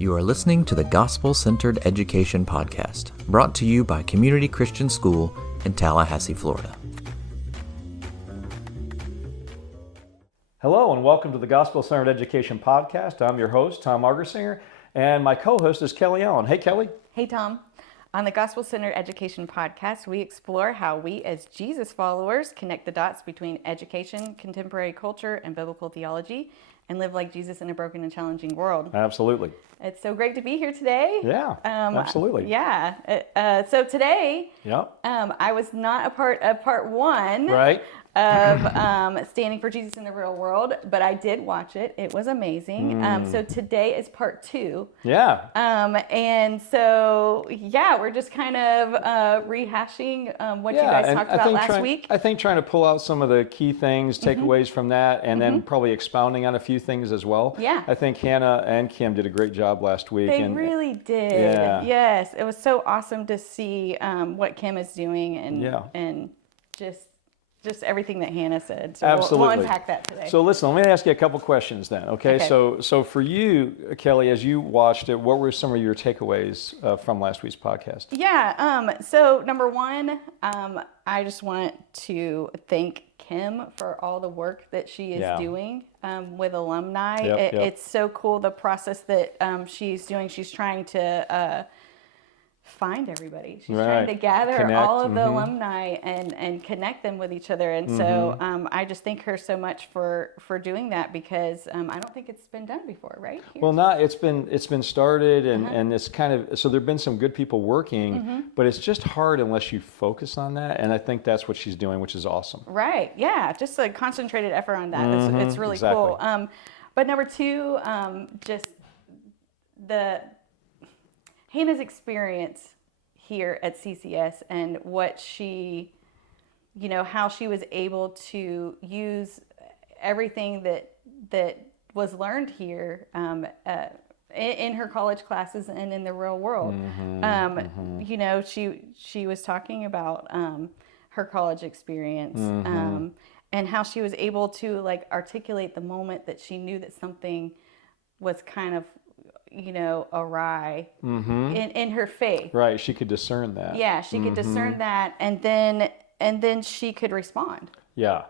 You are listening to the Gospel-Centered Education Podcast, brought to you by Community Christian School in Tallahassee, Florida. Hello and welcome to the Gospel-Centered Education Podcast. I'm your host, Tom Argersinger, and my co-host is Kelly Allen. Hey, Kelly. Hey, Tom. On the Gospel-Centered Education Podcast, we explore how we as Jesus followers connect the dots between education, contemporary culture, and biblical theology, and live like Jesus in a broken and challenging world. Absolutely. It's so great to be here today. Yeah, absolutely. Yeah. So today, I was not a part of part one. Right. Of Standing for Jesus in the Real World, but I did watch it. It was amazing. So today is part two. Yeah. And so, we're just kind of rehashing what you guys talked about last week. I think trying to pull out some of the key things, takeaways from that, and then probably expounding on a few things as well. Yeah. I think Hannah and Kim did a great job last week. They really did. Yeah. Yes. It was so awesome to see what Kim is doing and just everything that Hannah said. So Absolutely. We'll unpack that today. So listen, let me ask you a couple questions then, okay? So for you, Kelly, as you watched it, what were some of your takeaways from last week's podcast? Yeah, so number one, I just want to thank Kim for all the work that she is doing with alumni. It's so cool, the process that she's doing. She's trying to find everybody. She's trying to gather all of the alumni and connect them with each other. And so I just thank her so much for doing that, because I don't think it's been done before, right? Here. Well, it's been started and it's kind of, so there've been some good people working, but it's just hard unless you focus on that. And I think that's what she's doing, which is awesome. Right. Yeah. Just a concentrated effort on that. It's really cool. But number two, just Hannah's experience here at CCS and what she, how she was able to use everything that was learned here in her college classes and in the real world. She was talking about her college experience and how she was able to articulate the moment that she knew that something was kind of awry in her faith. Right, she could discern that. Yeah, she could discern that, and then she could respond. Yeah,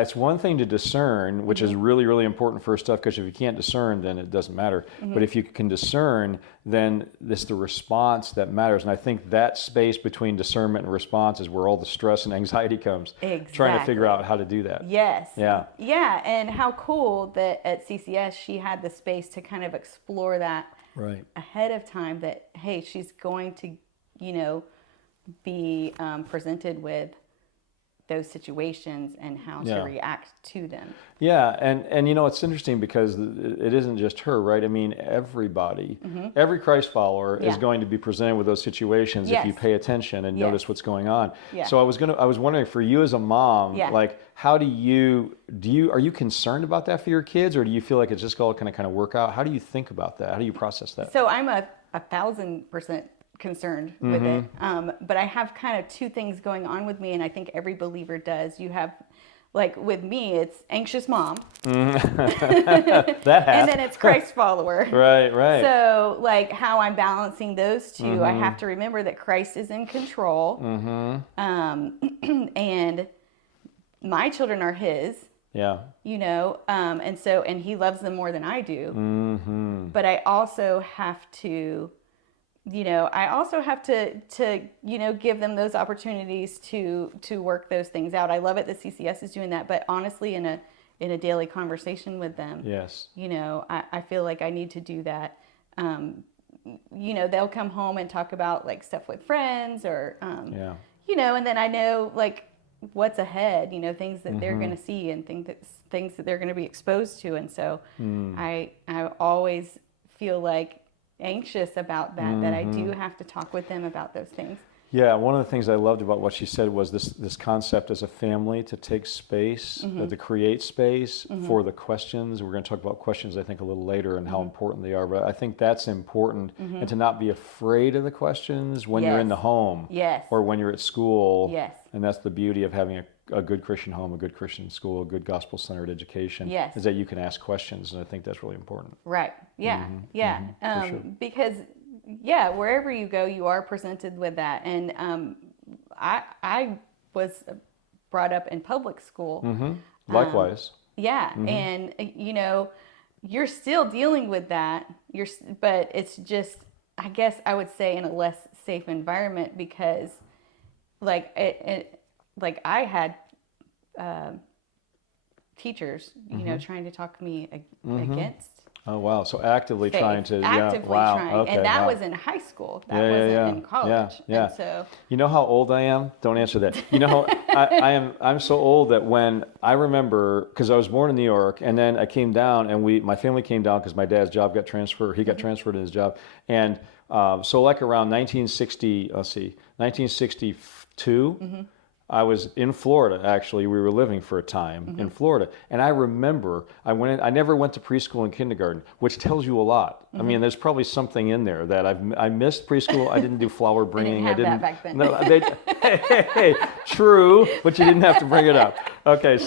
it's one thing to discern, which is really, really important for stuff, because if you can't discern, then it doesn't matter. But if you can discern, then it's the response that matters. And I think that space between discernment and response is where all the stress and anxiety comes. Exactly. Trying to figure out how to do that. Yes. Yeah. Yeah, and how cool that at CCS she had the space to kind of explore that ahead of time, that, hey, she's going to, be presented with those situations and how to react to them. Yeah, and it's interesting because it isn't just her, right? I mean, everybody, every Christ follower is going to be presented with those situations if you pay attention and notice what's going on. Yeah. So I was wondering, for you as a mom, how are you concerned about that for your kids, or do you feel like it's just all kind of work out? How do you think about that? How do you process that? So I'm 1,000% concerned with it. But I have kind of two things going on with me, and I think every believer does. You have, with me, it's anxious mom. And then it's Christ follower. Right. So, how I'm balancing those two, I have to remember that Christ is in control. And my children are his. Yeah. And he loves them more than I do. But I also have to give them those opportunities to work those things out. I love it that CCS is doing that, but honestly, in a daily conversation with them, I feel like I need to do that. They'll come home and talk about stuff with friends or, and then I know what's ahead, things that they're going to see and things that they're going to be exposed to. And so I always feel anxious about that I do have to talk with them about those things. Yeah, one of the things I loved about what she said was this concept as a family to take space, to create space for the questions. We're going to talk about questions, I think, a little later and how important they are. But I think that's important, and to not be afraid of the questions when you're in the home or when you're at school. And that's the beauty of having a a good Christian home, a good Christian school, a good gospel-centered education is that you can ask questions, and I think that's really important. Right. Yeah. For sure. Because wherever you go, you are presented with that, and I was brought up in public school. Likewise. And you're still dealing with that. But it's just, I guess I would say, in a less safe environment, because like I had teachers, trying to talk me against. Oh wow! So actively faith. trying to trying, okay, and that was in high school. That wasn't in college. Yeah. And so you know how old I am? Don't answer that. You know how I am? I'm so old that when I remember, because I was born in New York, and then I came down, and my family came down because my dad's job got transferred. He got transferred in his job, and so like around 1962. I was in Florida, actually. We were living for a time in Florida. And I remember I never went to preschool and kindergarten, which tells you a lot. I mean, there's probably something in there that I missed preschool. I didn't do flower bringing. I didn't have that back then. No, hey, true, but you didn't have to bring it up. Okay,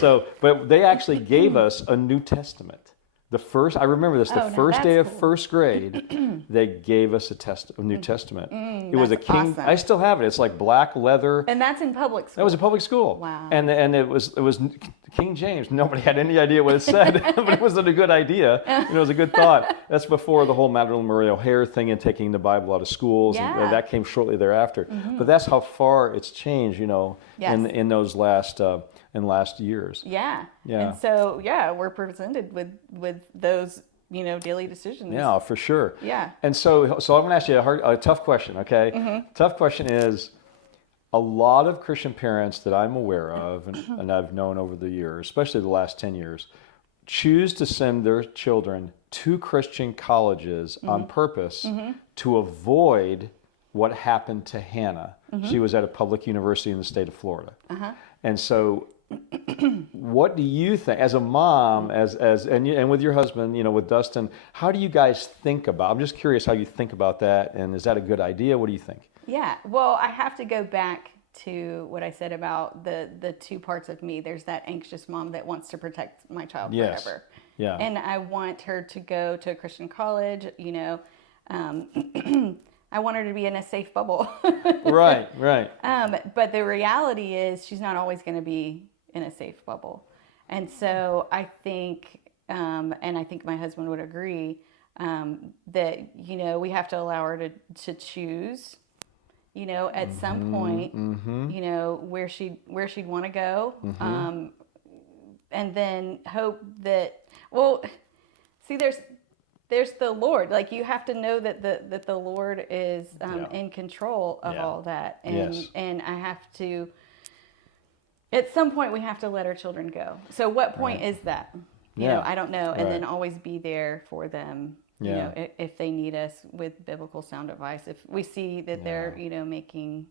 but they actually gave us a New Testament. I remember this, the first day of first grade, they gave us a New Testament. It was a King, awesome. I still have it. It's like black leather. And that's in public school. That was a public school. Wow. And it was King James. Nobody had any idea what it said, but it wasn't a good idea. It was a good thought. That's before the whole Madeline Murray O'Hare thing and taking the Bible out of schools. Yeah. And that came shortly thereafter. But that's how far it's changed, in those last years. Yeah. And so, we're presented with those, daily decisions. Yeah, for sure. Yeah. And so I'm going to ask you a tough question, okay? Tough question is, a lot of Christian parents that I'm aware of and I've known over the years, especially the last 10 years, choose to send their children to Christian colleges on purpose to avoid what happened to Hannah. She was at a public university in the state of Florida. And so what do you think, as a mom, and with your husband, with Dustin, how do you guys think about, I'm just curious how you think about that, and is that a good idea? What do you think? Yeah, well, I have to go back to what I said about the two parts of me. There's that anxious mom that wants to protect my child forever. Yeah. And I want her to go to a Christian college, I want her to be in a safe bubble. Right. But the reality is she's not always going to be in a safe bubble. And so I think, and I think my husband would agree, that, we have to allow her to choose, at some point, where she'd want to go. And then hope that, there's the Lord. Like, you have to know that the Lord is in control of all that. And I have to, at some point, we have to let our children go. So what point is that? I don't know. And then always be there for them, if they need us with biblical sound advice. If we see that they're, making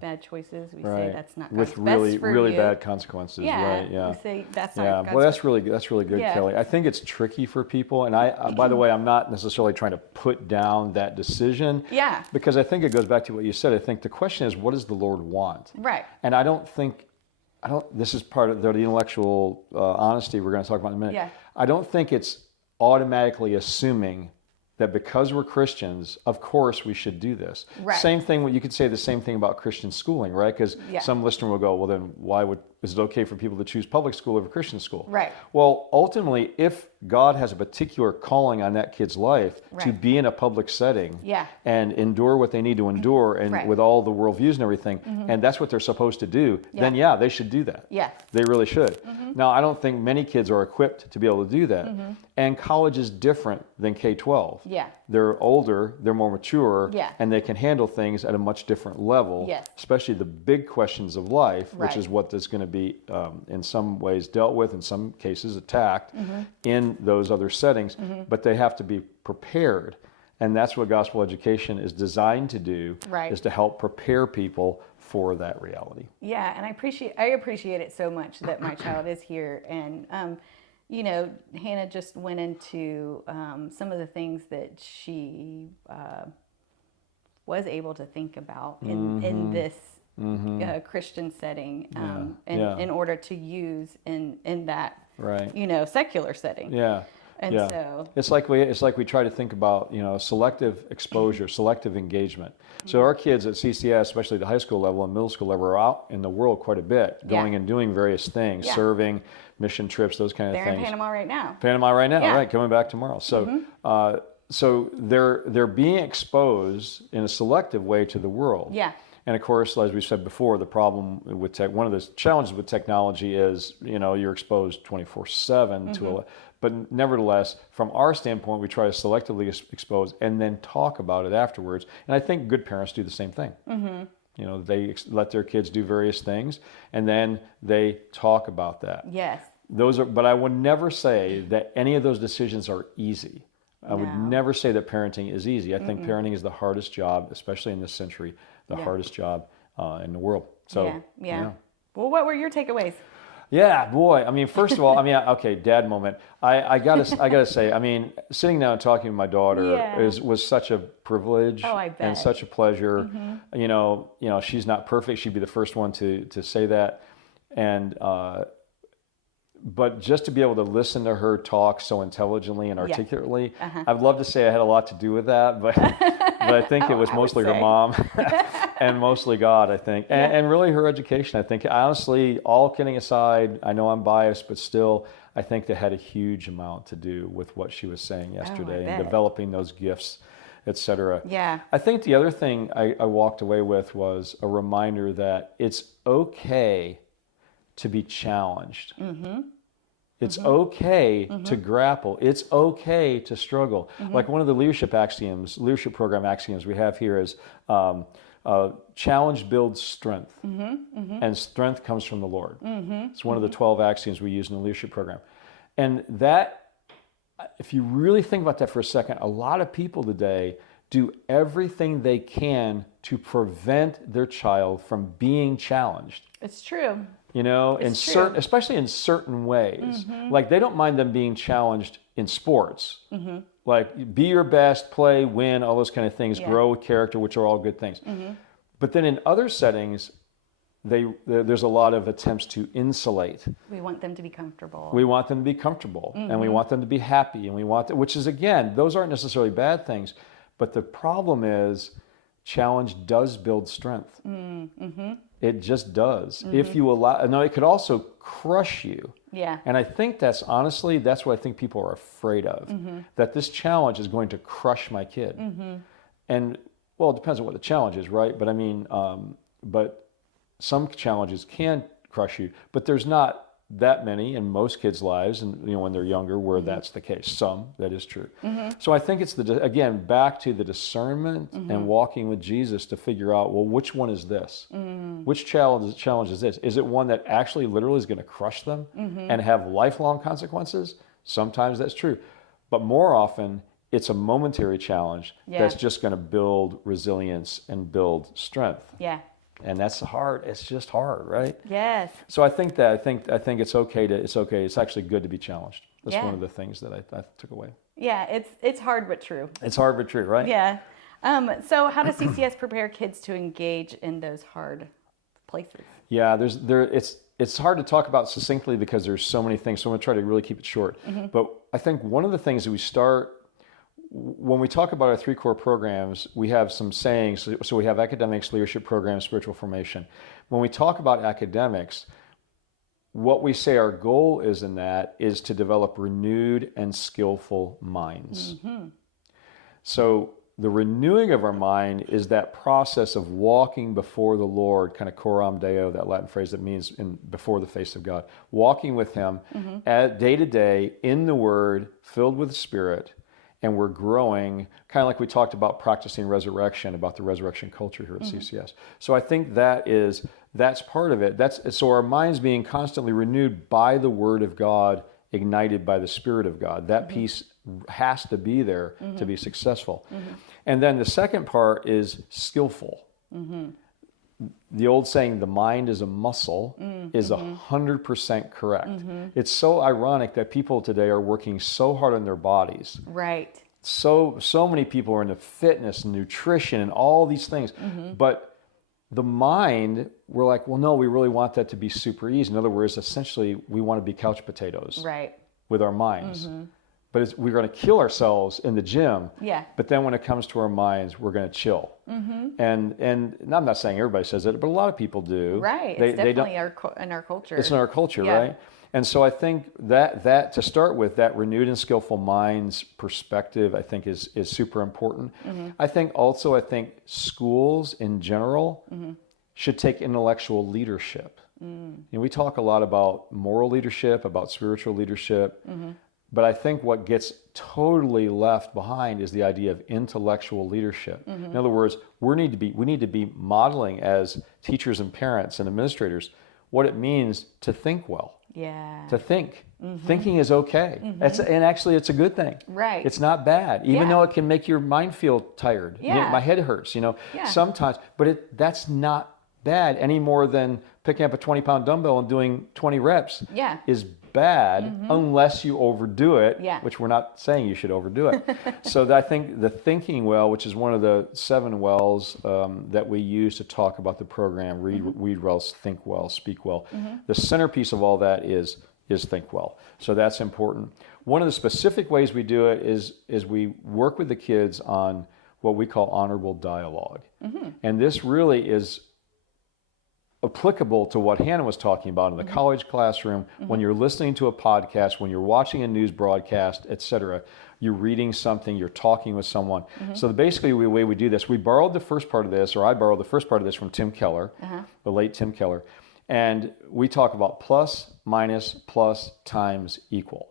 bad choices, we say that's not God's best for really you. Bad consequences. We say that's not God's well, that's really good, Kelly. I think it's tricky for people, and I by the way, I'm not necessarily trying to put down that decision. Yeah. Because I think it goes back to what you said. I think the question is, what does the Lord want? Right. And this is part of the intellectual honesty we're going to talk about in a minute. Yeah. I don't think it's automatically assuming that because we're Christians, of course we should do this. Right. Same thing, you could say the same thing about Christian schooling, right? Because some listener will go, well, then is it okay for people to choose public school over Christian school? Right. Well, ultimately, if God has a particular calling on that kid's life to be in a public setting and endure what they need to endure and with all the worldviews and everything, and that's what they're supposed to do, then they should do that. Yeah. They really should. Now, I don't think many kids are equipped to be able to do that. And college is different than K-12. Yeah. They're older, they're more mature, and they can handle things at a much different level, especially the big questions of life, which is what is going to be in some ways dealt with, in some cases attacked in those other settings, but they have to be prepared. And that's what gospel education is designed to do, is to help prepare people for that reality. Yeah, and I appreciate it so much that my child is here. And, Hannah just went into some of the things that she was able to think about in this Christian setting in order to use in that secular setting. Yeah. And so it's like we try to think about selective exposure, selective engagement. So our kids at CCS, especially the high school level and middle school level, are out in the world quite a bit, going and doing various things, serving, mission trips, those kind of things. They're in Panama right now. Right? Coming back tomorrow. So so they're being exposed in a selective way to the world. Yeah. And of course, as we said before, the problem with one of the challenges with technology is, you're exposed 24/7 to but nevertheless, from our standpoint, we try to selectively expose and then talk about it afterwards. And I think good parents do the same thing. They let their kids do various things, and then they talk about that. Yes. But I would never say that any of those decisions are easy. I would never say that parenting is easy. I think parenting is the hardest job, especially in this century, the hardest job in the world. So, yeah. Well, what were your takeaways? Yeah, boy. I mean, first of all, okay, dad moment. I gotta say, sitting down and talking to my daughter was such a privilege and such a pleasure. She's not perfect. She'd be the first one to say that, and but just to be able to listen to her talk so intelligently and articulately, I'd love to say I had a lot to do with that, but I think it was mostly her mom and mostly God, I think, and really her education. I think, honestly, all kidding aside, I know I'm biased, but still, I think that had a huge amount to do with what she was saying yesterday and developing those gifts, etc. Yeah. I think the other thing I walked away with was a reminder that it's okay to be challenged. It's okay to grapple. It's okay to struggle. Like one of the leadership program axioms we have here is challenge builds strength, and strength comes from the Lord. It's one of the 12 axioms we use in the leadership program. And that, if you really think about that for a second, a lot of people today do everything they can to prevent their child from being challenged. It's true. Especially in certain ways. Like they don't mind them being challenged in sports. Like be your best, play, win, all those kind of things, grow with character, which are all good things. But then in other settings, there's a lot of attempts to insulate. We want them to be comfortable. And we want them to be happy, and which is, again, those aren't necessarily bad things, but the problem is challenge does build strength. It just does. If you allow, no, it could also crush you. Yeah. And I think that's what I think people are afraid of, that this challenge is going to crush my kid. And, well, it depends on what the challenge is, right? But but some challenges can crush you, but there's not that many in most kids' lives, and when they're younger, where that's the case. That is true. So I think it's again back to the discernment and walking with Jesus to figure out, well, which one is this? Which challenge is this? Is it one that actually literally is going to crush them and have lifelong consequences? Sometimes that's true, but more often it's a momentary challenge that's just going to build resilience and build strength. Yeah. And that's hard. It's just hard, right? Yes. So I think it's okay. It's actually good to be challenged. That's one of the things that I took away. Yeah, it's hard but true. It's hard but true, right? Yeah. So how does CCS prepare kids to engage in those hard places? Yeah, it's hard to talk about succinctly because there's so many things. So I'm going to try to really keep it short. But I think one of the things that we start when we talk about our 3 core programs, we have some sayings. So we have academics, leadership programs, spiritual formation. When we talk about academics, what we say our goal is in that is to develop renewed and skillful minds. So the renewing of our mind is that process of walking before the Lord, kind of coram Deo, that Latin phrase that means before the face of God. Walking with Him day to day in the Word, filled with the Spirit, and we're growing, kind of like we talked about practicing resurrection, about the resurrection culture here at CCS. So I think that's part of it. So our minds being constantly renewed by the Word of God, ignited by the Spirit of God. That piece has to be there to be successful. And then the second part is skillful. The old saying, the mind is a muscle, is 100% correct. It's so ironic that people today are working so hard on their bodies. Right. So many people are into fitness and nutrition and all these things, but The mind, we're like, well, no, we really want that to be super easy. In other words, essentially, we want to be couch potatoes with our minds. But we're going to kill ourselves in the gym. Yeah. But then when it comes to our minds, we're going to chill. And I'm not saying everybody says it, but a lot of people do. Right. It's definitely in our culture. It's in our culture, right? And so I think that to start with, that renewed and skillful minds perspective, I think is super important. I think schools in general should take intellectual leadership. We talk a lot about moral leadership, about spiritual leadership, but I think what gets totally left behind is the idea of intellectual leadership. In other words, we need to be modeling as teachers and parents and administrators what it means to think well. Yeah. To think. Thinking is okay. And actually, it's a good thing. Right. It's not bad, even though it can make your mind feel tired. Yeah. My head hurts, sometimes. But that's not bad any more than picking up a 20-pound dumbbell and doing 20 reps is bad unless you overdo it, which we're not saying you should overdo it. So I think the thinking well, which is one of the 7 wells that we use to talk about the program, read well, think well, speak well. The centerpiece of all that is think well. So that's important. One of the specific ways we do it is we work with the kids on what we call honorable dialogue. And this really is applicable to what Hannah was talking about in the college classroom, when you're listening to a podcast, when you're watching a news broadcast, etc. You're reading something, you're talking with someone. So basically the way we do this, I borrowed the first part of this from Tim Keller, the late Tim Keller, and we talk about plus, minus, plus, times, equal.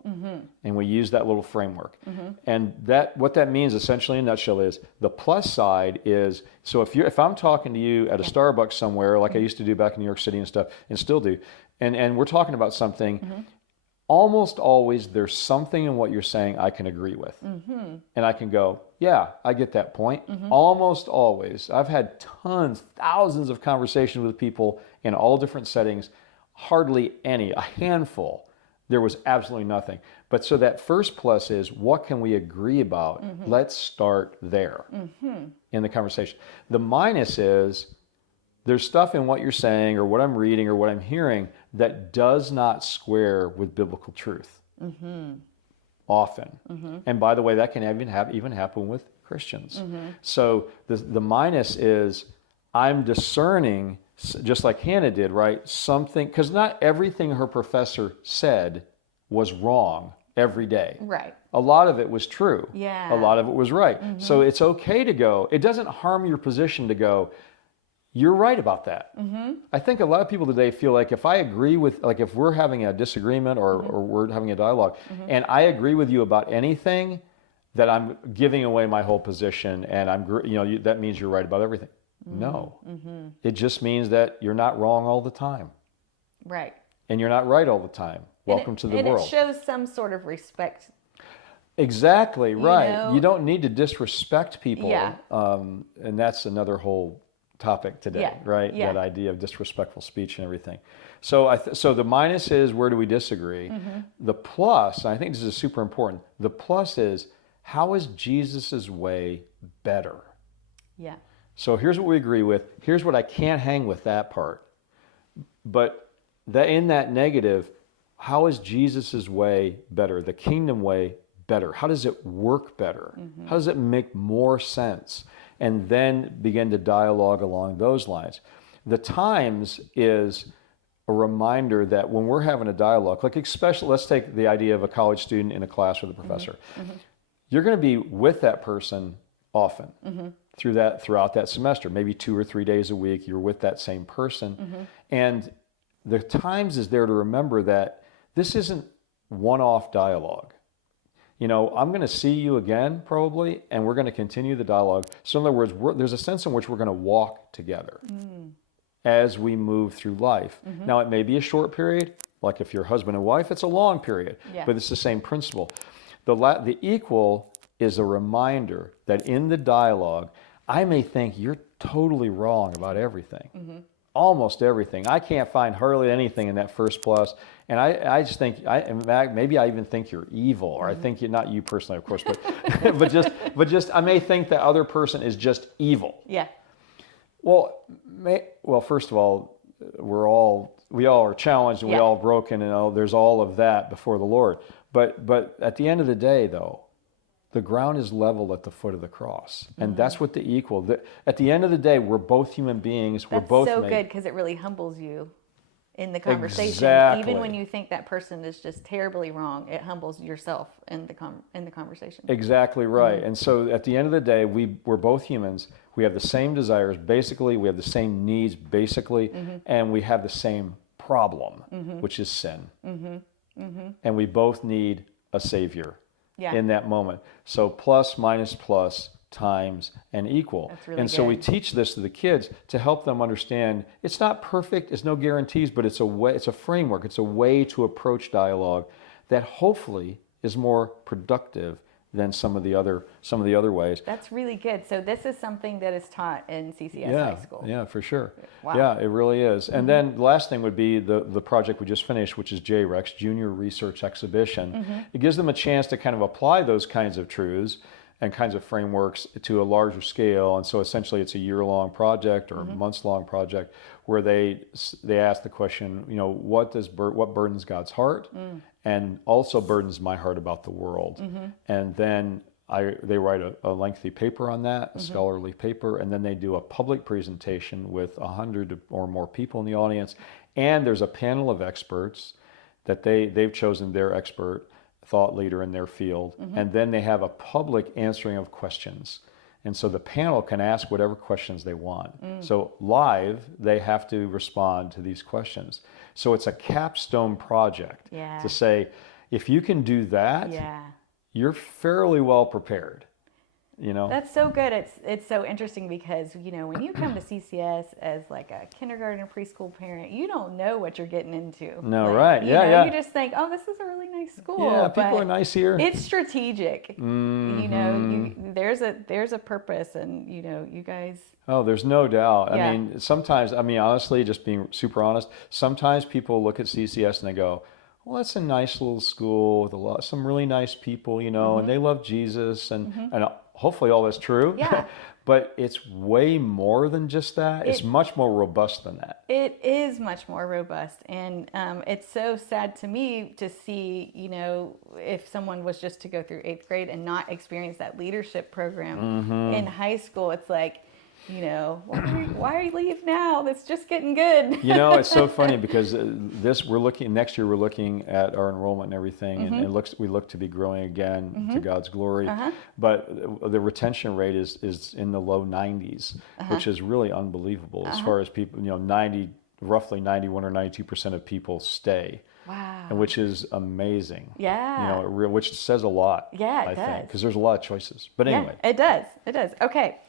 And we use that little framework. And what that means essentially in a nutshell is the plus side is, so if I'm talking to you at a Starbucks somewhere, like I used to do back in New York City and stuff, and still do, and we're talking about something, almost always there's something in what you're saying I can agree with. And I can go, yeah, I get that point. Almost always. I've had thousands of conversations with people in all different settings. Hardly any, a handful, there was absolutely nothing. But so that first plus is, what can we agree about? Let's start there in the conversation. The minus is, there's stuff in what you're saying or what I'm reading or what I'm hearing that does not square with biblical truth. Often. And by the way, that can even happen with Christians. So the minus is, I'm discerning, just like Hannah did, right? Something, because not everything her professor said was wrong every day. Right. A lot of it was true. Yeah. A lot of it was right. So it's okay to go, it doesn't harm your position to go, you're right about that. I think a lot of people today feel like if I agree with, like if we're having a disagreement or we're having a dialogue and I agree with you about anything, that I'm giving away my whole position and that means you're right about everything. No. It just means that you're not wrong all the time. Right. And you're not right all the time. Welcome to the world. And it shows some sort of respect. Exactly, right. You don't need to disrespect people. Yeah. And that's another whole topic today, right? Yeah. That idea of disrespectful speech and everything. So so the minus is, where do we disagree? The plus, I think this is super important, the plus is, how is Jesus's way better? Yeah. So here's what we agree with. Here's what I can't hang with that part. But in that negative, how is Jesus's way better? The kingdom way better? How does it work better? How does it make more sense? And then begin to dialogue along those lines. The times is a reminder that when we're having a dialogue, like especially, let's take the idea of a college student in a class with a professor. You're going to be with that person often throughout that semester, maybe 2 or 3 days a week, you're with that same person. And the times is there to remember that this isn't one-off dialogue. I'm going to see you again probably, and we're going to continue the dialogue. So in other words, there's a sense in which we're going to walk together as we move through life. Now, it may be a short period, like if you're husband and wife, it's a long period, but it's the same principle. The equal is a reminder that in the dialogue, I may think you're totally wrong about everything. Almost everything. I can't find hardly anything in that first plus. And I just think, in fact, maybe I even think you're evil, or I think not you personally, of course, but but just I may think the other person is just evil. Yeah. Well, first of all, we all are challenged, and we all broken, and there's all of that before the Lord. But at the end of the day, though, the ground is leveled at the foot of the cross, and that's what at the end of the day, we're both human beings. We're both so made. Good, because it really humbles you in the conversation. Exactly. Even when you think that person is just terribly wrong, it humbles yourself in the conversation. Exactly right. And so at the end of the day, we're both humans. We have the same desires, basically. We have the same needs, basically, and we have the same problem, which is sin. And we both need a savior in that moment. So plus, minus, plus, times, and equal. That's really and good. So we teach this to the kids to help them understand it's not perfect, it's no guarantees, but it's a framework, it's a way to approach dialogue that hopefully is more productive than some of the other ways. That's really good. So this is something that is taught in CCS High School. Yeah, for sure. Wow. Yeah, it really is. And then the last thing would be the project we just finished, which is JREX, Junior Research Exhibition. It gives them a chance to kind of apply those kinds of truths and kinds of frameworks to a larger scale. And so essentially it's a year-long project or a months-long project where they ask the question, what burdens God's heart and also burdens my heart about the world. And then they write a lengthy paper on that, a scholarly paper, and then they do a public presentation with 100 or more people in the audience. And there's a panel of experts that they've chosen their expert thought leader in their field. And then they have a public answering of questions. And so the panel can ask whatever questions they want. So live, they have to respond to these questions. So it's a capstone project to say, if you can do that, you're fairly well prepared. That's so good. It's so interesting because, when you come to CCS as like a kindergarten or preschool parent, you don't know what you're getting into. No, right. Yeah. You just think, oh, this is a really nice school. Yeah, people are nice here. It's strategic. There's a purpose, and, you guys. Oh, there's no doubt. I mean, sometimes, honestly, just being super honest, sometimes people look at CCS and they go, well, that's a nice little school with some really nice people, and they love Jesus, and hopefully all that's true. Yeah. But it's way more than just that. It's much more robust than that. It is much more robust. And it's so sad to me to see, if someone was just to go through 8th grade and not experience that leadership program in high school, it's like, why leave now? It's just getting good. It's so funny because next year we're looking at our enrollment and everything, and we look to be growing again to God's glory. But the retention rate is in the low 90s, which is really unbelievable as far as people, roughly 91 or 92% of people stay. Wow. Which is amazing. Yeah. Which says a lot. Yeah, I think, because there's a lot of choices. But anyway. Yeah, it does. Okay.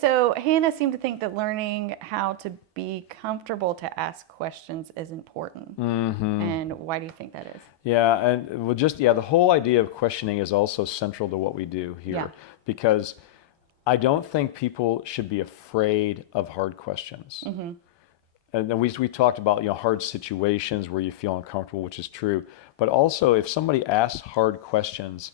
So Hannah seemed to think that learning how to be comfortable to ask questions is important. And why do you think that is? Yeah, and the whole idea of questioning is also central to what we do here, because I don't think people should be afraid of hard questions. And then we talked about hard situations where you feel uncomfortable, which is true. But also, if somebody asks hard questions,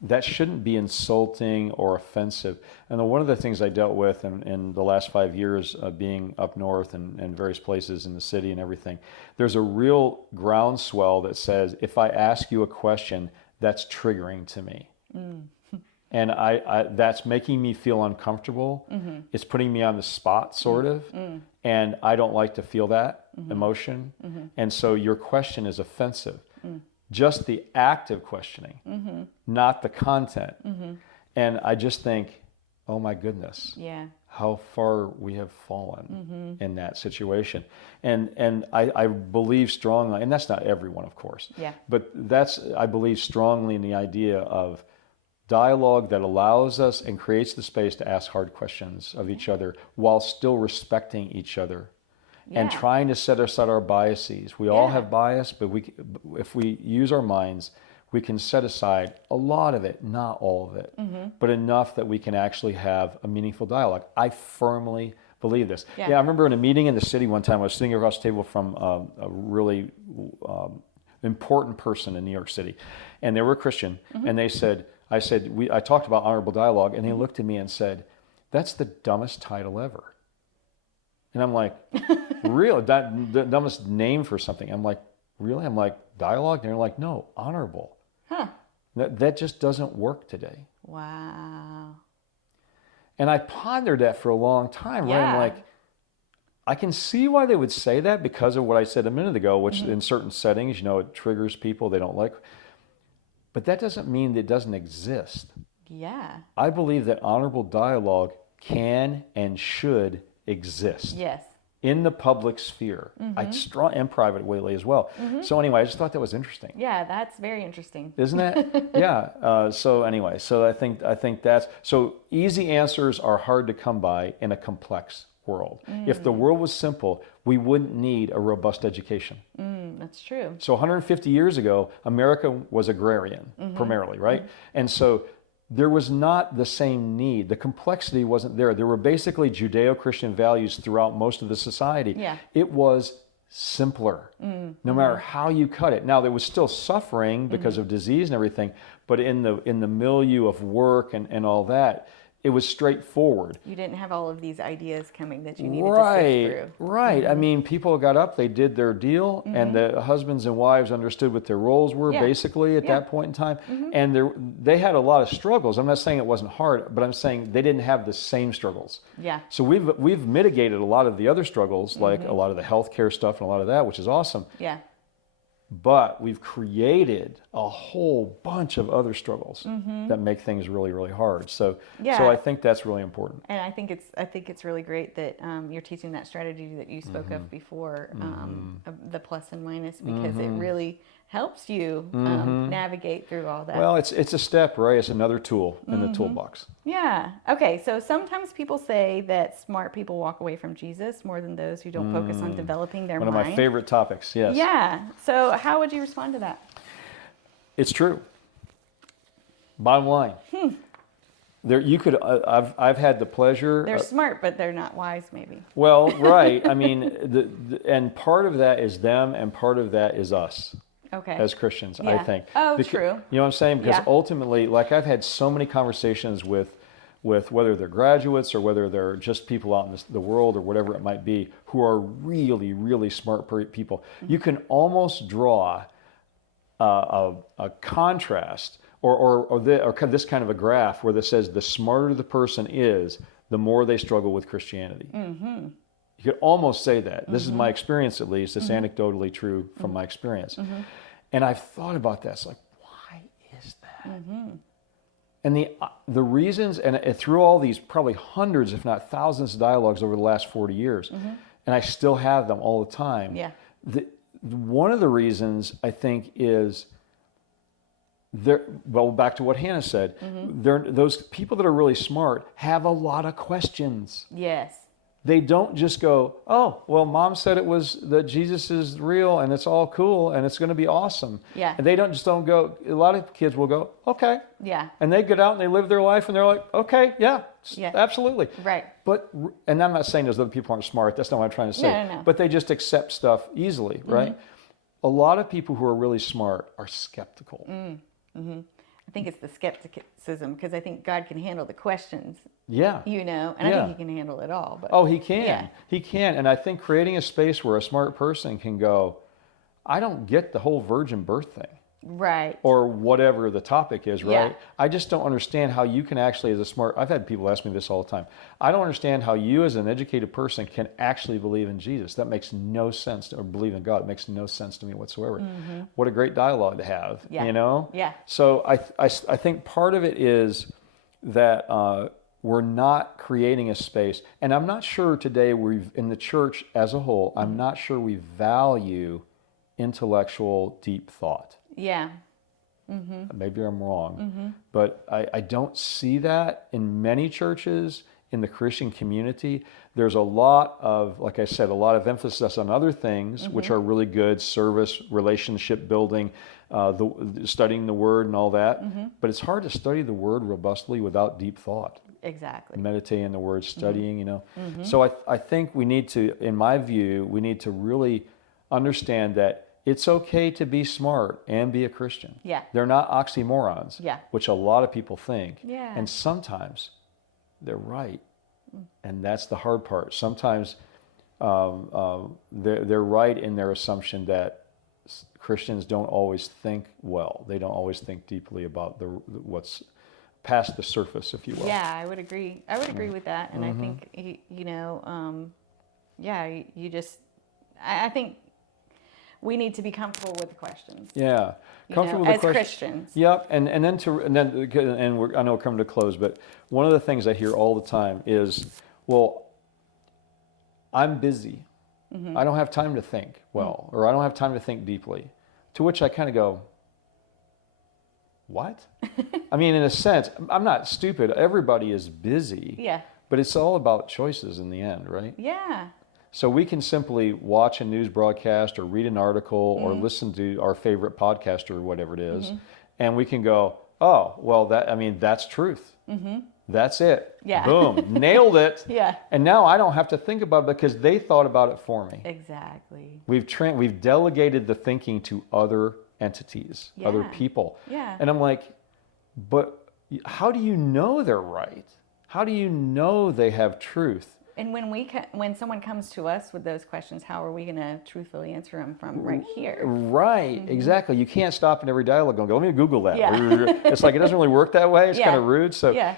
that shouldn't be insulting or offensive. And one of the things I dealt with in the last 5 years of being up north and various places in the city and everything, there's a real groundswell that says, if I ask you a question, that's triggering to me. And that's making me feel uncomfortable. It's putting me on the spot, sort of. And I don't like to feel that emotion. And so your question is offensive. Just the act of questioning, not the content. And I just think, oh my goodness, how far we have fallen in that situation. And I believe strongly, and that's not everyone, of course, but I believe strongly in the idea of dialogue that allows us and creates the space to ask hard questions of each other while still respecting each other. And trying to set aside our biases. We all have bias, but if we use our minds, we can set aside a lot of it, not all of it, but enough that we can actually have a meaningful dialogue. I firmly believe this. I remember in a meeting in the city one time, I was sitting across the table from a really important person in New York City, and they were a Christian, and I talked about honorable dialogue, and they looked at me and said, that's the dumbest title ever. And I'm like, really? The dumbest name for something. I'm like, really? I'm like, dialogue? And they're like, no, honorable. Huh. That just doesn't work today. Wow. And I pondered that for a long time, right? I'm like, I can see why they would say that because of what I said a minute ago, which in certain settings, it triggers people they don't like. But that doesn't mean that it doesn't exist. Yeah. I believe that honorable dialogue can and should exist. Yes. In the public sphere. And privately as well. So anyway, I just thought that was interesting. Yeah, that's very interesting. Isn't that? Yeah. So anyway, so I think that's, so easy answers are hard to come by in a complex world. If the world was simple, we wouldn't need a robust education. That's true. So 150 years ago, America was agrarian primarily, right? And so there was not the same need. The complexity wasn't there. There were basically Judeo-Christian values throughout most of the society. Yeah. It was simpler, no matter how you cut it. Now, there was still suffering because of disease and everything, but in the milieu of work and all that, it was straightforward. You didn't have all of these ideas coming that you needed to sift through. Right. I mean, people got up, they did their deal, and the husbands and wives understood what their roles were basically at that point in time. And they had a lot of struggles. I'm not saying it wasn't hard, but I'm saying they didn't have the same struggles. Yeah. So we've mitigated a lot of the other struggles, like a lot of the healthcare stuff and a lot of that, which is awesome. Yeah. But we've created a whole bunch of other struggles that make things really, really hard. So I think that's really important. And I think it's really great that you're teaching that strategy that you spoke of before, of the plus and minus, because it really helps you navigate through all that. Well, it's a step, right? It's another tool in the toolbox. Yeah. Okay. So sometimes people say that smart people walk away from Jesus more than those who don't focus on developing their mind. One of my favorite topics. Yes. Yeah. So how would you respond to that? It's true. Bottom line. There, you could. I've had the pleasure. They're smart, but they're not wise, maybe. Well, right. I mean, and part of that is them, and part of that is us. Okay. As Christians, I think. Oh, because, true. You know what I'm saying? Because ultimately, like I've had so many conversations with whether they're graduates or whether they're just people out in the world or whatever it might be, who are really, really smart people. You can almost draw a contrast or this kind of a graph where this says the smarter the person is, the more they struggle with Christianity. You could almost say that. This is my experience, at least. It's anecdotally true from my experience. And I've thought about that. It's like, why is that? And the reasons, and through all these probably hundreds, if not thousands of dialogues over the last 40 years, and I still have them all the time. Yeah. One of the reasons, I think, is back to what Hannah said, those people that are really smart have a lot of questions. Yes. They don't just go, oh, well, Mom said it was that Jesus is real and it's all cool and it's going to be awesome. Yeah. And they don't go, a lot of kids will go, okay. Yeah. And they get out and they live their life and they're like, okay, yeah. Absolutely. Right. And I'm not saying those other people aren't smart. That's not what I'm trying to say. No. But they just accept stuff easily, right? A lot of people who are really smart are skeptical. I think it's the skepticism, because I think God can handle the questions. Yeah. And I think He can handle it all. But He can. Yeah. He can. And I think creating a space where a smart person can go, I don't get the whole virgin birth thing. Right. Or whatever the topic is, right? Yeah. I just don't understand how you can actually, as a smart, I've had people ask me this all the time. I don't understand how you as an educated person can actually believe in Jesus. That makes no sense, or believe in God. It makes no sense to me whatsoever. What a great dialogue to have, Yeah. So I think part of it is that we're not creating a space. And I'm not sure today in the church as a whole, I'm not sure we value intellectual deep thought. Yeah. Maybe I'm wrong, but I don't see that in many churches in the Christian community. There's a lot of, like I said, a lot of emphasis on other things, which are really good: service, relationship building, studying the Word and all that. But it's hard to study the Word robustly without deep thought. Exactly. Meditating the Word, studying, So I think we need to, in my view, we need to really understand that it's okay to be smart and be a Christian. Yeah. They're not oxymorons, Yeah. which a lot of people think. Yeah. And sometimes they're right. And that's the hard part. Sometimes they're right in their assumption that Christians don't always think well. They don't always think deeply about what's past the surface, if you will. Yeah, I would agree. I would agree with that. And I think, I think we need to be comfortable with the questions. Yeah, comfortable with the questions. As Christians. Yep, and then I know we're coming to close, but one of the things I hear all the time is, well, I'm busy. I don't have time to think well, or I don't have time to think deeply. To which I kind of go, what? I mean, in a sense, I'm not stupid. Everybody is busy. Yeah. But it's all about choices in the end, right? Yeah. So we can simply watch a news broadcast or read an article or listen to our favorite podcast or whatever it is, and we can go, oh, well, that's truth. That's it. Yeah. Boom. Nailed it. Yeah. And now I don't have to think about it because they thought about it for me. Exactly. We've delegated the thinking to other entities, other people. Yeah. And I'm like, but how do you know they're right? How do you know they have truth? And when someone comes to us with those questions, how are we going to truthfully answer them from right here? Right, exactly. You can't stop in every dialogue and go, let me Google that. Yeah. It's like, it doesn't really work that way. It's kind of rude. So, yeah.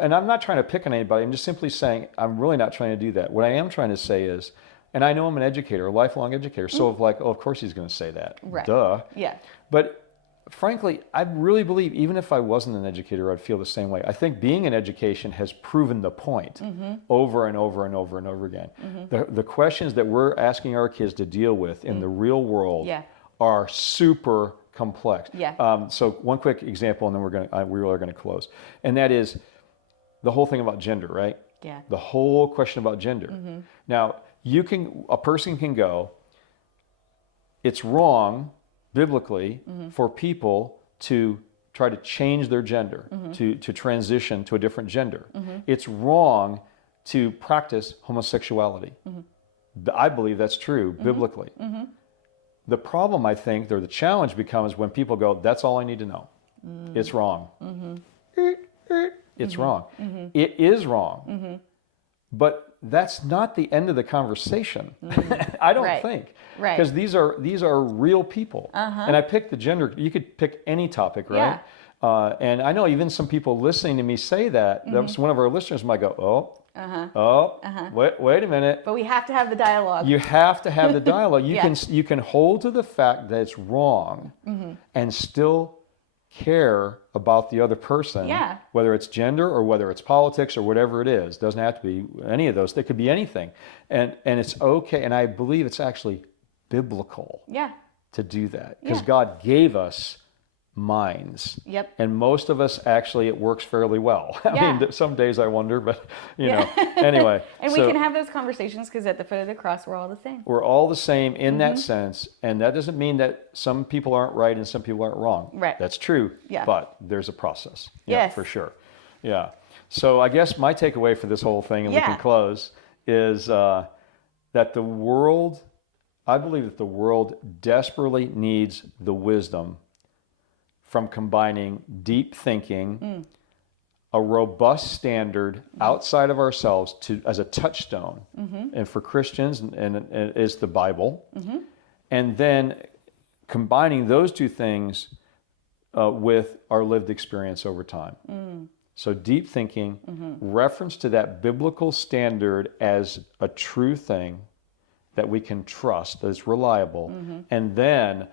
And I'm not trying to pick on anybody. I'm just simply saying, I'm really not trying to do that. What I am trying to say is, and I know I'm an educator, a lifelong educator, so of course he's going to say that. Right. Duh. Yeah. But frankly, I really believe even if I wasn't an educator, I'd feel the same way. I think being in education has proven the point over and over and over and over again. The questions that we're asking our kids to deal with in the real world are super complex. Yeah. So one quick example, and then we really are going to close, and that is the whole thing about gender, right? Yeah. The whole question about gender. Now, a person can go, it's wrong biblically for people to try to change their gender, to transition to a different gender. It's wrong to practice homosexuality. I believe that's true biblically. The problem, I think, or the challenge becomes when people go, that's all I need to know. It's wrong. It's wrong. It is wrong. But that's not the end of the conversation. I don't think. Right. Because these are real people. And I picked the gender. You could pick any topic, right? Yeah. And I know even some people listening to me say that. That's one of our listeners might go, wait a minute. But we have to have the dialogue. You have to have the dialogue. You can hold to the fact that it's wrong and still care about the other person, whether it's gender or whether it's politics or whatever it is. Doesn't have to be any of those. They could be anything, and it's okay. And I believe it's actually biblical to do that because God gave us minds. Yep. And most of us actually it works fairly well. I mean, some days I wonder, but anyway. And we can have those conversations because at the foot of the cross, we're all the same. We're all the same in that sense. And that doesn't mean that some people aren't right and some people aren't wrong. Right. That's true. Yeah. But there's a process. Yes. For sure. Yeah. So I guess my takeaway for this whole thing, and we can close, is that I believe that the world desperately needs the wisdom from combining deep thinking, a robust standard outside of ourselves as a touchstone, and for Christians, and is the Bible, and then combining those two things with our lived experience over time. So deep thinking, reference to that biblical standard as a true thing that we can trust, that's reliable, and then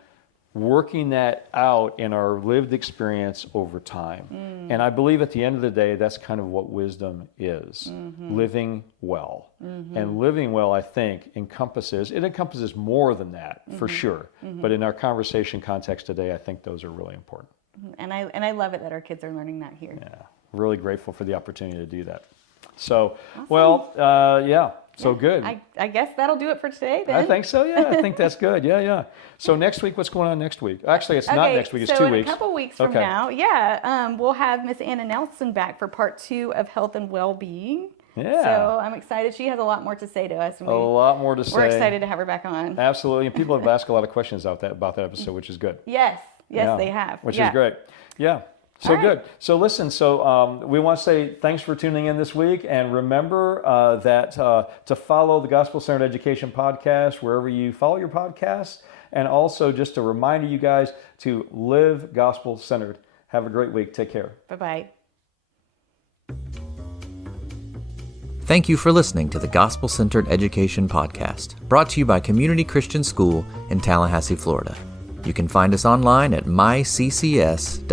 working that out in our lived experience over time. And I believe at the end of the day, that's kind of what wisdom is, living well. And living well, I think, encompasses more than that, for sure. But in our conversation context today, I think those are really important. And I love it that our kids are learning that here. Yeah, really grateful for the opportunity to do that. So, awesome. So good. I guess that'll do it for today then. I think so, yeah. I think that's good. Yeah. So next week, what's going on next week? Actually, it's not next week. It's 2 weeks. So a couple weeks from now, we'll have Miss Anna Nelson back for part 2 of Health and Well-Being. Yeah. So I'm excited. She has a lot more to say to us. And a lot more to say. We're excited to have her back on. Absolutely. And people have asked a lot of questions about that episode, which is good. Yes, they have. Which is great. Yeah. So good. So listen, we want to say thanks for tuning in this week. And remember that to follow the Gospel Centered Education Podcast wherever you follow your podcasts. And also just a reminder, you guys, to live gospel centered. Have a great week. Take care. Bye-bye. Thank you for listening to the Gospel Centered Education Podcast, brought to you by Community Christian School in Tallahassee, Florida. You can find us online at myccs.org.